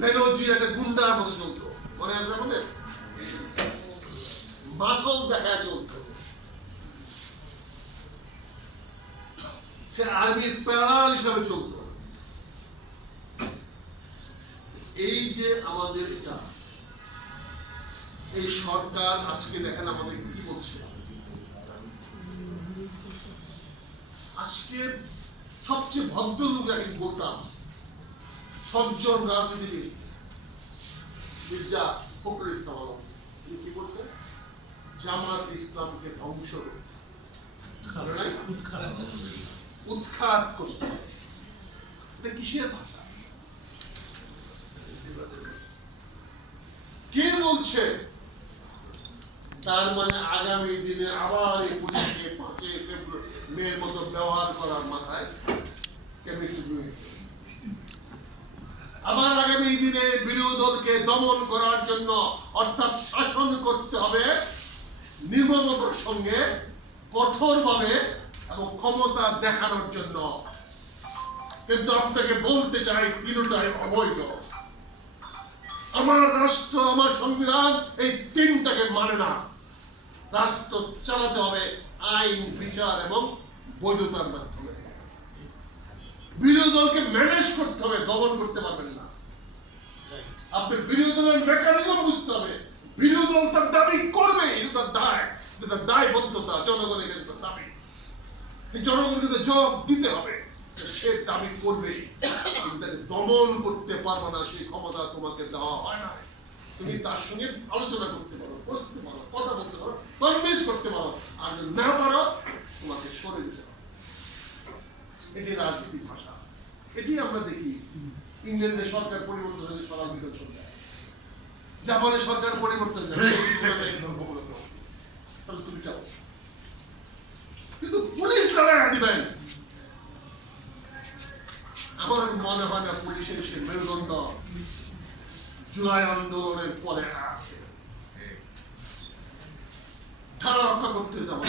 বেনজির একটা গুন্ডার মতো চলতো, মনে আছে আমাদের? মাসল দেখায় চলতো। সে আর্মির প্যারাল হিসাবে চলত। এই যে আমাদের এটা, এই সরকার আজকে দেখেন আমাদের কি বলছে। আজকে সবচেয়ে ভদ্রলোক আমি বলতাম, সজ্জন রাজনীতিবিদ মির্জা ফখরুল ইসলাম আলম, তিনি কি বলছেন? জামাত ইসলামকে ধ্বংস করতে, উৎখাত করতে। এটা কিসের ভাষা? কে বলছে? তার মানে আগামী দিনে আবার এই পুলিশকে 5 ফেব্রুয়ারি মেয়ের মতো ব্যবহার করার মাথায় কেমিস্ট্রি হয়েছে। আবার আগামী দিনে বিরোধী দলকে দমন করার জন্য, অর্থাৎ শাসন করতে হবে নির্মমতার সঙ্গে, কঠোরভাবে এবং ক্ষমতা দেখানোর জন্য। কিন্তু আপনাকে বলতে চাই, তিনটাই অবৈধ। আমার রাষ্ট্র, আমার সংবিধান এই তিনটাকে মানে না। রাষ্ট্র চালাতে হবে আইন, বিচার এবং বৈধতার মাধ্যমে। বিরোধী দলকে ম্যানেজ করতে হবে, দমন করতে পারবেন না। আপনি বিরোধী দলের মেকানিজম বুঝতে হবে। বিরোধী দল তার দাবি করবে, এটা তার দায়, এটা তার দায়বদ্ধতা, জনগণের কাছে তার দাবি। জনগণকে তো জবাব দিতে হবে, সে দাবি করবে, কিন্তু তাকে দমন করতে পারবে না। সেই ক্ষমতা তোমাকে দেওয়া হয় না। তুমি তার সঙ্গে আলোচনা করতে পারো, বসতে পারো, কথা বলতে পারো, কনভিন্স করতে পারো, আর যদি না পারো তোমাকে সরে দিতে পারো। এটি রাজনীতির ভাষা। এটি আমরা দেখি ইংল্যান্ডের সরকার পরিবর্তন হলে সবার বিরোধ চলে যায়, জাপানের সরকার পরিবর্তন তাহলে তুমি চাও, কিন্তু পুলিশ লড়াই দিবেন। আমার মনে হয় না পুলিশের সে মেরুদণ্ড জুলাই আন্দোলনের পরে আছে। তারা রক্ষা করতে যাবো,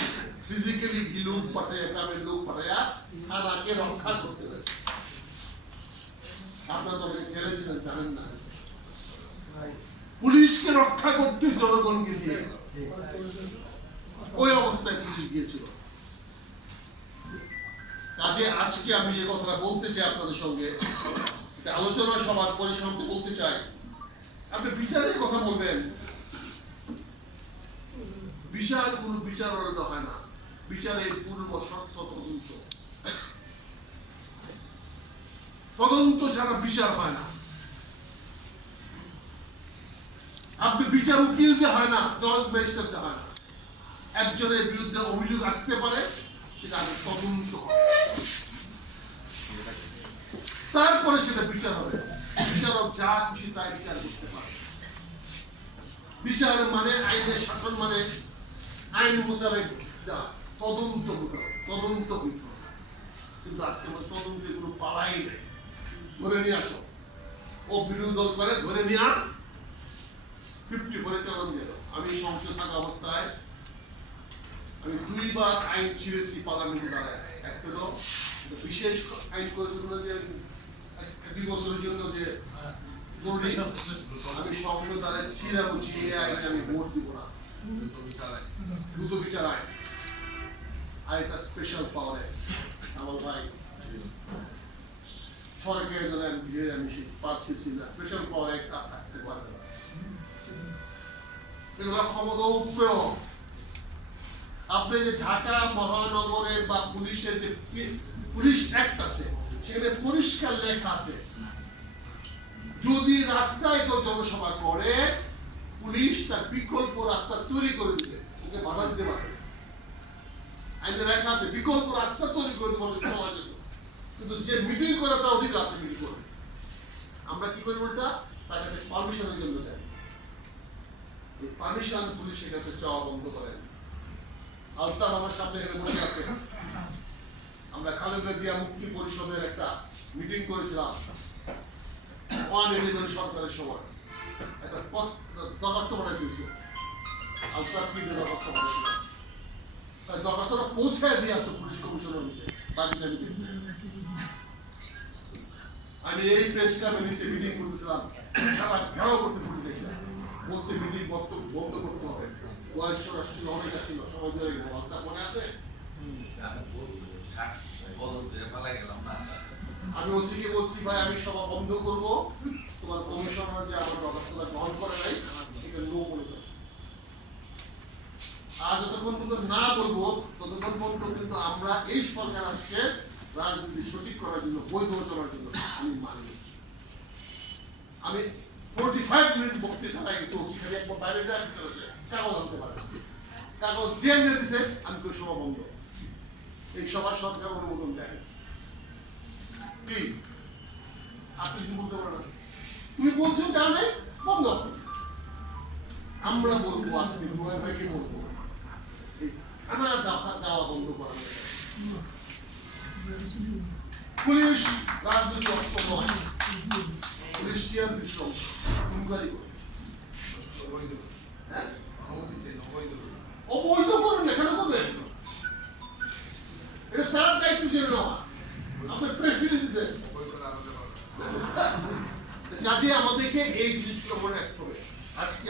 ফিজিক্যালি লোক পাঠাইয়া, গ্রামের লোক পাঠাইয়া থানাকে রক্ষা করতে হয়েছে। আপনারা তো জেলে ছিলেন, জানেন না। পুলিশকে রক্ষা করতে জনগণকে দিয়ে ওই অবস্থায় পুলিশ গিয়েছিল। কাজে আজকে আমি যে কথাটা বলতে চাই আপনাদের সঙ্গে, এটা আলোচনা সভার পরিসংখ্যে বলতে চাই, আপনি বিচারের কথা বলবেন। বিচার কোন বিচার হয় না, বিচারের পূর্ব শর্ত তদন্ত। তদন্ত ছাড়া বিচার হয় না। আপনি বিচার উকিল দিয়ে হয় না, জজ ম্যাজিস্ট্রেট দিয়ে হয় না। একজনের বিরুদ্ধে অভিযোগ আসতে পারে, সেটা আগে তদন্ত হবে, তারপরে সেটা বিচার হবে। বিচারক যা খুশি তাই বিচার করতে পারে। বিচার মানে আইনের শাসন, মানে আইন মোতাবেক তদন্ত তদন্ত হইতে হবে। কিন্তু আজকে আমার তদন্তের কোনো পালাই নেই। ধরে নিয়ে আসো, ও বিরোধী দল করে, ধরে নিয়ে 50 করে চালান গেল। আমি সংসদ থাকা অবস্থায় আমি 2 বার আইন ছিঁড়েছি পার্লামেন্ট দ্বারা। একটা হলো বিশেষ আইন করেছিল যে 2 বছরের জন্য যে আমি সংসদ দ্বারা ছিঁড়া বলছি, এই আইনে আমি ভোট দিব না। দ্রুত বিচার আইন, আরেকটা স্পেশাল পাওয়ার আমার ভাই সরকারের জন্য আমি পাচ্ছি না, স্পেশাল পাওয়ার একটা থাকতে পারে না। এগুলো ক্ষমতা উপপ্রয়োগ। আপনি যে ঢাকা মহানগরের বা পুলিশের যে পুলিশ অ্যাক্ট আছে, সেখানে পরিষ্কার লেখা আছে, যদি রাস্তায় কেউ জনসভা করে, পুলিশ তার বিকল্প রাস্তা তৈরি করে দিবে, ওকে বাধা দিতে পারে। আইনে লেখা আছে বিকল্প রাস্তা তৈরি করে দিতে পারে, কিন্তু যে মিটিং করে তার অধিকার আছে মিটিং করে। আমরা কি করি উল্টা, তার কাছে পারমিশনের জন্য দেয়। এই পারমিশন পুলিশের কাছে চাওয়া বন্ধ করেন। আলতাফ আমার সামনে এখানে বসে আছে। আমরা খালেদা জিয়া মুক্তি পরিষদের একটা মিটিং করেছিলাম অনির্বাচিত সরকারের সময়। একটা দরখাস্ত পাঠাই দিত, আলতাফ কি দরখাস্ত পাঠাইছিল, তাই দরখাস্তটা পৌঁছায় দিয়ে আসো পুলিশ কমিশনার নিতে, বাকিটা আমি দেখি। আমি এই প্রেস ক্লাবে নিচে মিটিং করতেছিলাম, সারা ঘেরাও করতে পুলিশ দেখলাম, বলছে মিটিং বন্ধ করতে হবে। বয়স্ক আসছিল, অনেক আসছিল, সবাই ধরে গেল। আপনার মনে আছে? আমি ওসিকে বলছি, ভাই আমি সভা বন্ধ করব, তোমার কমিশনার যে আমার ব্যবস্থা গ্রহণ করে নাই সেটা নো বলে দেবে। আর যতক্ষণ পর্যন্ত না বলবো ততক্ষণ পর্যন্ত কিন্তু আমরা এই সরকার আসছে রাজনীতি সঠিক করার জন্য, বৈধ চলার জন্য আমি মানি। আমি 45 মিনিট বক্তৃতা চালাই গেছি, ওসি খালি একবার বাইরে যায় ভিতরে কাগজ আনতে পারে, কাগজ যে এনে দিছে আমি তো সভা বন্ধ। এই সভা সরকার অনুমোদন দেয় কি? আপনি কিছু বলতে পারেন? তুমি বলছো কারণে বন্ধ। আমরা বলবো আজকে রুহাই ভাইকে বলবো এই খানা দেওয়া বন্ধ করা। পুলিশ রাজনৈতিক অস্ত্র নয়, পুলিশ শিয়ার বিশ্রাম হুঙ্কারি করে। অবৈধ করুন না, কেন করবেন? এটা তার দায়িত্ব জেনে নেওয়া। আপনার প্রেস ফিরে দিচ্ছেন, কাজে আমাদেরকে এই জিনিসগুলো মনে রাখতে হবে। আজকে